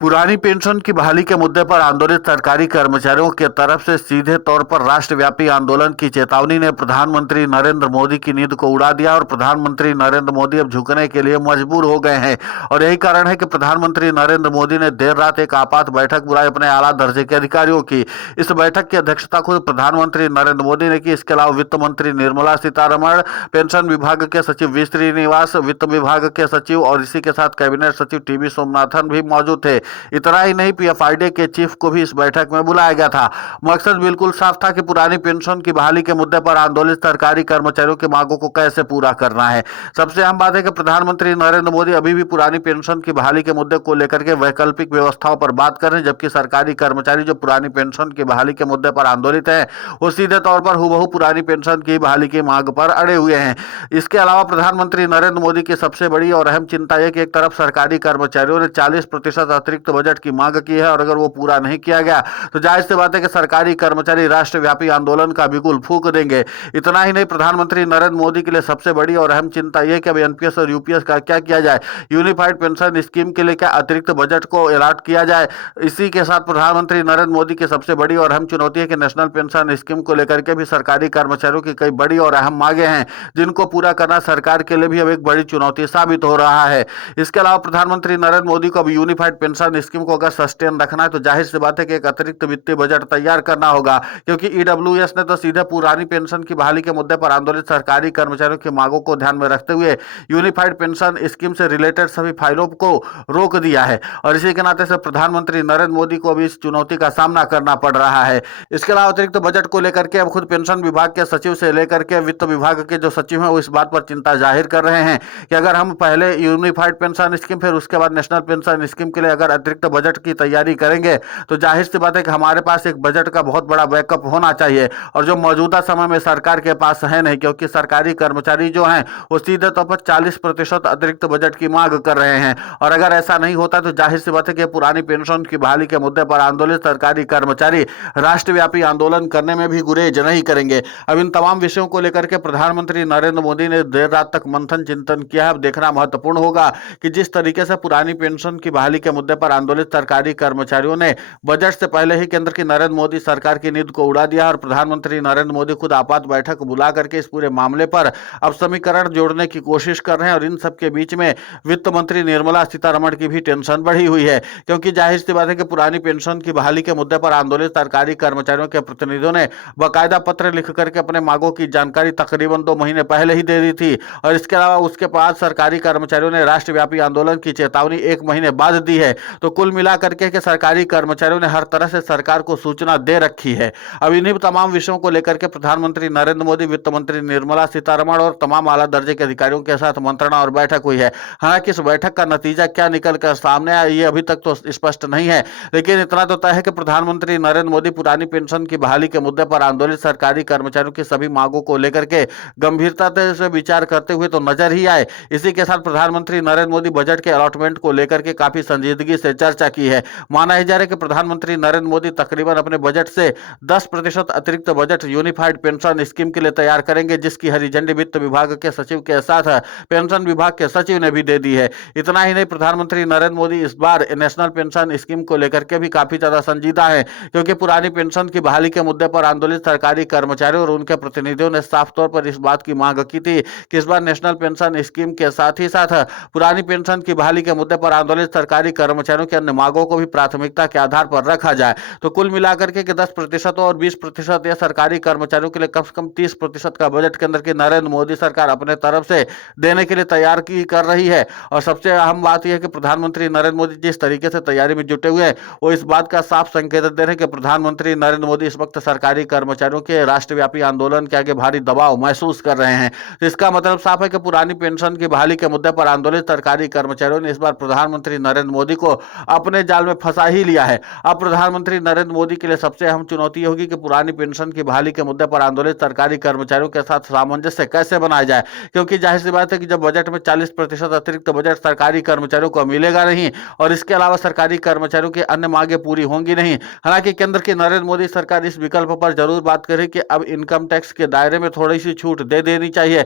पुरानी पेंशन की बहाली के मुद्दे पर आंदोलित सरकारी कर्मचारियों के तरफ से सीधे तौर पर राष्ट्रव्यापी आंदोलन की चेतावनी ने प्रधानमंत्री नरेंद्र मोदी की नींद को उड़ा दिया और प्रधानमंत्री नरेंद्र मोदी अब झुकने के लिए मजबूर हो गए हैं। और यही कारण है कि प्रधानमंत्री नरेंद्र मोदी ने देर रात एक आपात बैठक बुलाई अपने आला दर्जे के अधिकारियों की। इस बैठक की अध्यक्षता खुद प्रधानमंत्री नरेंद्र मोदी ने की। इसके अलावा वित्त मंत्री निर्मला सीतारमण, पेंशन विभाग के सचिव वी श्रीनिवास, वित्त विभाग के सचिव और इसी के साथ कैबिनेट सचिव टीवी सोमनाथन भी मौजूद थे। इतना ही नहीं, पीएफआईडी के चीफ को भी इस बैठक में बुलाया गया था। मकसद बिल्कुल साफ था कि पुरानी पेंशन की बहाली के मुद्दे पर आंदोलित सरकारी कर्मचारियों की मांगों को कैसे पूरा करना है। सबसे अहम बात है कि प्रधानमंत्री नरेंद्र मोदी अभी भी पुरानी पेंशन की बहाली के मुद्दे को लेकर के वैकल्पिक व्यवस्थाओं पर बात कर रहे हैं, जबकि सरकारी कर्मचारी जो पुरानी पेंशन की बहाली के मुद्दे पर आंदोलित है वो सीधे तौर पर हूबहू पुरानी पेंशन की बहाली की मांग पर अड़े हुए हैं। इसके अलावा प्रधानमंत्री नरेंद्र मोदी की सबसे बड़ी और अहम चिंता यह कि एक तरफ सरकारी कर्मचारियों ने 40% अतिरिक्त बजट की मांग की है और अगर वो पूरा नहीं किया गया तो जाहिर सी बात है कि सरकारी कर्मचारी राष्ट्रव्यापी आंदोलन का बिगुल फूंक देंगे। इतना ही नहीं, प्रधानमंत्री नरेंद्र मोदी के लिए सबसे बड़ी और अहम चिंता यह कि अब एनपीएस और यूपीएस का क्या किया जाए। यूनिफाइड पेंशन स्कीम के लिए क्या अतिरिक्त बजट को अलॉट किया जाए। इसी के साथ प्रधानमंत्री नरेंद्र मोदी की सबसे बड़ी और अहम चुनौती है कि नेशनल पेंशन स्कीम को लेकर के भी सरकारी कर्मचारियों की कई बड़ी और अहम मांगे हैं, जिनको पूरा करना सरकार के लिए भी अब एक बड़ी चुनौती साबित हो रहा है। इसके अलावा प्रधानमंत्री नरेंद्र मोदी को अब यूनिफाइड पेंशन स्कीम को अगर सस्टेन रखना है तो जाहिर सी बात है कि एक अतिरिक्त वित्तीय बजट तैयार करना होगा, क्योंकि ईडब्ल्यूएस ने तो सीधे पुरानी पेंशन की बहाली के मुद्दे पर आंदोलित सरकारी कर्मचारियों की मांगों को ध्यान में रखते हुए यूनिफाइड पेंशन स्कीम से रिलेटेड सभी फाइलों को रोक दिया है और इसी के नाते से प्रधानमंत्री नरेंद्र मोदी को भी इस चुनौती का सामना करना पड़ रहा है। इसके अलावा अतिरिक्त बजट को लेकर के अब खुद पेंशन विभाग के सचिव से लेकर के वित्त विभाग के जो सचिव हैं वो इस बात पर चिंता जाहिर कर रहे हैं कि अगर हम पहले यूनिफाइड पेंशन स्कीम फिर उसके बाद नेशनल पेंशन स्कीम के लिए अगर अतिरिक्त बजट की तैयारी करेंगे तो जाहिर सी बात है कि हमारे पास एक बजट का बहुत बड़ा बैकअप होना चाहिए और जो मौजूदा समय में सरकार के पास है नहीं, क्योंकि सरकारी कर्मचारी जो हैं वो सीधे तौर पर 40% अतिरिक्त बजट की मांग कर रहे हैं और अगर ऐसा नहीं होता तो जाहिर सी बात है कि पुरानी पेंशन की बहाली के मुद्दे पर आंदोलित सरकारी कर्मचारी राष्ट्रव्यापी आंदोलन करने में भी गुरेज नहीं करेंगे। अब इन तमाम विषयों को लेकर के प्रधानमंत्री नरेंद्र मोदी ने देर रात तक मंथन चिंतन किया है। अब देखना महत्वपूर्ण होगा कि जिस तरीके से पुरानी पेंशन की बहाली के मुद्दे पर आंदोलित सरकारी कर्मचारियों ने बजट से पहले ही केंद्र की नरेंद्र मोदी सरकार की नींद को उड़ा दिया और प्रधानमंत्री नरेंद्र मोदी खुद आपात बैठक बुला करके इस पूरे मामले पर अब समीकरण जोड़ने की कोशिश कर रहे हैं और इन सब के बीच में वित्त मंत्री निर्मला सीतारमण की भी टेंशन बढ़ी हुई है, क्योंकि जाहिर सी बात है कि पुरानी पेंशन की बहाली के मुद्दे पर आंदोलित सरकारी कर्मचारियों के प्रतिनिधियों ने बाकायदा पत्र लिख करके अपने मांगों की जानकारी तकरीबन 2 महीने पहले ही दे दी थी और इसके अलावा उसके बाद सरकारी कर्मचारियों ने राष्ट्रव्यापी आंदोलन की चेतावनी 1 महीने बाद दी है। तो कुल मिलाकर के सरकारी कर्मचारियों ने हर तरह से सरकार को सूचना दे रखी है। अब इन्हीं तमाम विषयों को लेकर के प्रधानमंत्री नरेंद्र मोदी, वित्त मंत्री निर्मला सीतारमण और तमाम आला दर्जे के अधिकारियों के साथ मंत्रणा और बैठक हुई है। हालांकि इस बैठक का नतीजा क्या निकल कर सामने आया ये अभी तक तो स्पष्ट नहीं है, लेकिन इतना तो तय है कि प्रधानमंत्री नरेंद्र मोदी पुरानी पेंशन की बहाली के मुद्दे पर आंदोलित सरकारी कर्मचारियों की सभी मांगों को लेकर के गंभीरता से विचार करते हुए तो नजर ही आए। इसी के साथ प्रधानमंत्री नरेंद्र मोदी बजट के अलॉटमेंट को लेकर के काफी संजीदगी से चर्चा की है। माना ही जा रहा है कि प्रधानमंत्री नरेंद्र मोदी तकरीबन अपने बजट से 10% अतिरिक्त बजट यूनिफाइड पेंशन स्कीम के लिए तैयार करेंगे, जिसकी हरी झंडी वित्त विभाग के सचिव के साथ पेंशन विभाग के सचिव ने भी दे दी है। इतना ही नहीं, प्रधानमंत्री नरेंद्र मोदी इस बार नेशनल पेंशन स्कीम को लेकर के भी काफी ज्यादा संजीदा है, क्योंकि पुरानी पेंशन की बहाली के मुद्दे पर आंदोलित सरकारी कर्मचारियों और उनके प्रतिनिधियों ने साफ तौर पर इस बात की मांग की थी कि इस बार नेशनल पेंशन स्कीम के साथ ही साथ पुरानी पेंशन की बहाली के मुद्दे पर आंदोलित सरकारी कर्मचारियों की अन्य मांगों को भी प्राथमिकता के आधार पर रखा जाए। तो कुल मिलाकर के 10% और 20% या सरकारी कर्मचारियों के लिए कम से कम 30% का बजट केंद्र की नरेंद्र मोदी सरकार अपने तरफ से देने के लिए तैयार की कर रही है। और सबसे अहम बात यह है कि प्रधानमंत्री नरेंद्र मोदी जिस तरीके से तैयारी में जुटे हुए हैं वो इस बात का साफ संकेत दे रहे हैं कि प्रधानमंत्री नरेंद्र मोदी इस वक्त सरकारी कर्मचारियों के राष्ट्रव्यापी आंदोलन के आगे भारी दबाव महसूस कर रहे हैं। तो इसका मतलब साफ है कि पुरानी पेंशन की बहाली के मुद्दे पर आंदोलित सरकारी कर्मचारियों ने इस बार प्रधानमंत्री नरेंद्र मोदी को अपने जाल में फंसा ही लिया है। अब प्रधानमंत्री नरेंद्र मोदी के लिए सबसे अहम चुनौती होगी कि पुरानी पेंशन की बहाली के मुद्दे पर आंदोलित सरकारी कर्मचारियों के साथ सामंजस्य कैसे बनाया जाए, क्योंकि जाहिर सी बात है कि जब बजट में 40% अतिरिक्त बजट सरकारी कर्मचारियों को मिलेगा नहीं और इसके अलावा सरकारी कर्मचारियों की अन्य मांगे पूरी होंगी नहीं। हालांकि केंद्र की नरेंद्र मोदी सरकार इस विकल्प पर जरूर बात करे कि अब इनकम टैक्स के दायरे में थोड़ी सी छूट दे देनी चाहिए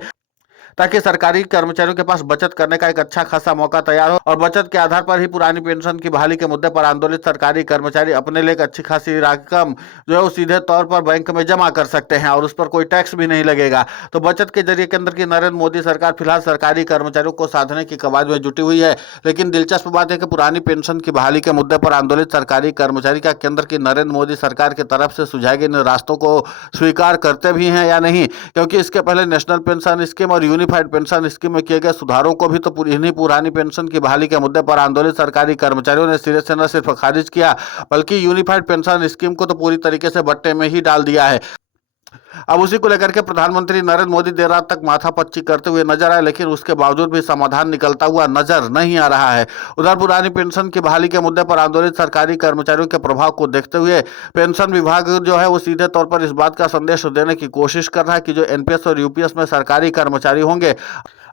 ताकि सरकारी कर्मचारियों के पास बचत करने का एक अच्छा खासा मौका तैयार हो और बचत के आधार पर ही पुरानी पेंशन की बहाली के मुद्दे पर आंदोलित सरकारी कर्मचारी अपने लिए एक अच्छी खासी रकम जो है वो सीधे तौर पर बैंक में जमा कर सकते हैं और उस पर कोई टैक्स भी नहीं लगेगा। तो बचत के जरिए केंद्र की नरेंद्र मोदी सरकार फिलहाल सरकारी कर्मचारियों को साधने की कवायद में जुटी हुई है। लेकिन दिलचस्प बात है कि पुरानी पेंशन की बहाली के मुद्दे पर आंदोलित सरकारी कर्मचारी का केंद्र की नरेंद्र मोदी सरकार की तरफ से सुझाए गए इन रास्तों को स्वीकार करते भी हैं या नहीं, क्योंकि इसके पहले नेशनल पेंशन स्कीम और यूनिफाइड पेंशन स्कीम में किए गए सुधारों को भी तो इन्हीं पुरानी पेंशन की बहाली के मुद्दे पर आंदोलित सरकारी कर्मचारियों ने सिरे से न सिर्फ खारिज किया बल्कि यूनिफाइड पेंशन स्कीम को तो पूरी तरीके से बट्टे में ही डाल दिया है। अब उसी को लेकर के प्रधानमंत्री नरेंद्र मोदी देर रात तक माथापच्ची करते हुए नजर आए, लेकिन उसके बावजूद भी समाधान निकलता हुआ नजर नहीं आ रहा है। उधर पुरानी पेंशन की बहाली के मुद्दे पर आंदोलित सरकारी कर्मचारियों के प्रभाव को देखते हुए पेंशन विभाग जो है वो सीधे तौर पर इस बात का संदेश देने की कोशिश कर रहा है कि जो एनपीएस और यूपीएस में सरकारी कर्मचारी होंगे,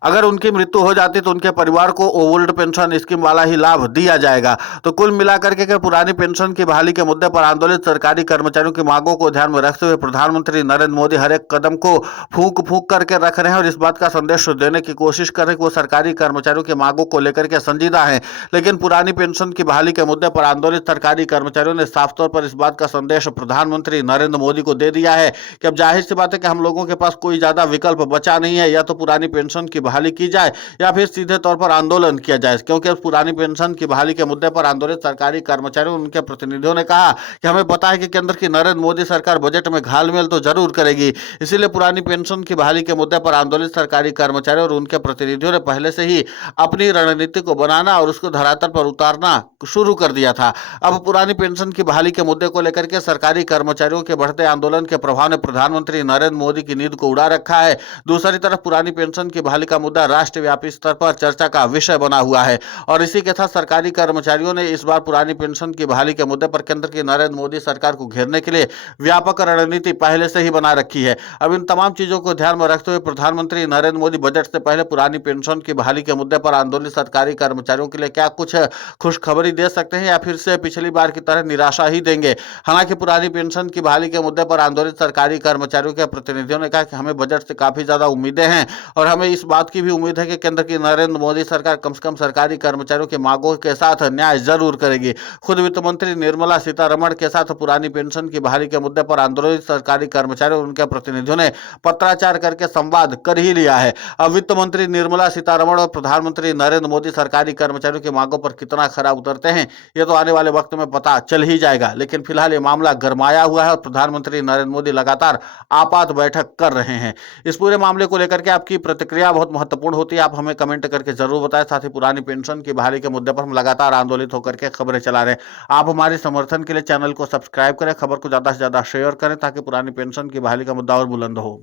अगर उनकी मृत्यु हो जाती तो उनके परिवार को ओल्ड पेंशन स्कीम वाला ही लाभ दिया जाएगा। तो कुल मिलाकर के पुरानी पेंशन की बहाली के मुद्दे पर आंदोलित सरकारी कर्मचारियों की मांगों को ध्यान में रखते हुए प्रधानमंत्री नरेंद्र मोदी हर एक कदम को फूंक फूंक करके रख रहे हैं और इस बात का संदेश देने की कोशिश कर रहे हैं कि वो सरकारी कर्मचारियों की मांगों को लेकर के संजीदा है। लेकिन पुरानी पेंशन की बहाली के मुद्दे पर आंदोलित सरकारी कर्मचारियों ने साफ तौर पर इस बात का संदेश प्रधानमंत्री नरेंद्र मोदी को दे दिया है कि अब जाहिर सी बात है कि हम लोगों के पास कोई ज्यादा विकल्प बचा नहीं है, या तो पुरानी पेंशन की बहाली की जाए या फिर सीधे तौर पर आंदोलन किया जाए। क्योंकि पुरानी पेंशन की बहाली के मुद्दे पर आंदोलित सरकारी कर्मचारियों उनके प्रतिनिधियों ने कहा कि हमें पता है कि केंद्र की नरेंद्र मोदी सरकार बजट में घालमेल तो जरूर करेगी, इसीलिए पुरानी पेंशन की बहाली के मुद्दे पर आंदोलित सरकारी कर्मचारियों और उनके प्रतिनिधियों ने पहले से ही अपनी रणनीति को बनाना और उसको धरातल पर उतारना शुरू कर दिया था। अब पुरानी पेंशन की बहाली के मुद्दे को लेकर के सरकारी कर्मचारियों के बढ़ते आंदोलन के प्रभाव ने प्रधानमंत्री नरेंद्र मोदी की नींद को उड़ा रखा है। दूसरी तरफ पुरानी पेंशन की बहाली का मुद्दा राष्ट्रव्यापी स्तर पर चर्चा का विषय बना हुआ है और इसी के साथ सरकारी कर्मचारियों ने इस बार पुरानी पेंशन की बहाली के मुद्दे पर केंद्र की नरेंद्र मोदी सरकार को घेरने के लिए व्यापक रणनीति पहले से ही बना रखी है। अब इन तमाम चीजों को ध्यान में रखते हुए प्रधानमंत्री नरेंद्र मोदी बजट से पहले पुरानी पेंशन की बहाली के मुद्दे पर आंदोलित सरकारी कर्मचारियों के लिए क्या कुछ खुशखबरी दे सकते हैं या फिर से पिछली बार की तरह निराशा ही देंगे। हालांकि पुरानी पेंशन की बहाली के मुद्दे पर आंदोलित सरकारी कर्मचारियों के प्रतिनिधियों ने कहा कि हमें बजट से काफी ज्यादा उम्मीदें हैं और हमें इस बात की भी उम्मीद है कि केंद्र की नरेंद्र मोदी सरकार कम से कम सरकारी कर्मचारियों की मांगों के साथ न्याय जरूर करेगी। खुद वित्त मंत्री निर्मला सीतारमण के साथ पुरानी पेंशन की बहाली के मुद्दे पर आंदोलित सरकारी कर्मचारियों और उनके प्रतिनिधियों ने पत्राचार करके संवाद कर ही लिया है। अब वित्त मंत्री निर्मला सीतारमण और प्रधानमंत्री नरेंद्र मोदी सरकारी कर्मचारियों की मांगों पर कितना खरा उतरते हैं ये तो आने वाले वक्त में पता चल ही जाएगा। लेकिन फिलहाल ये मामला गरमाया हुआ है और प्रधानमंत्री नरेंद्र मोदी लगातार आपात बैठक कर रहे हैं। इस पूरे मामले को लेकर के आपकी प्रतिक्रिया बहुत महत्वपूर्ण होती है, आप हमें कमेंट करके जरूर बताएं। साथ ही पुरानी पेंशन की बहाली के मुद्दे पर हम लगातार आंदोलित होकर के खबरें चला रहे हैं। आप हमारे समर्थन के लिए चैनल को सब्सक्राइब करें, खबर को ज्यादा से ज्यादा शेयर करें ताकि पुरानी पेंशन की बहाली का मुद्दा और बुलंद हो।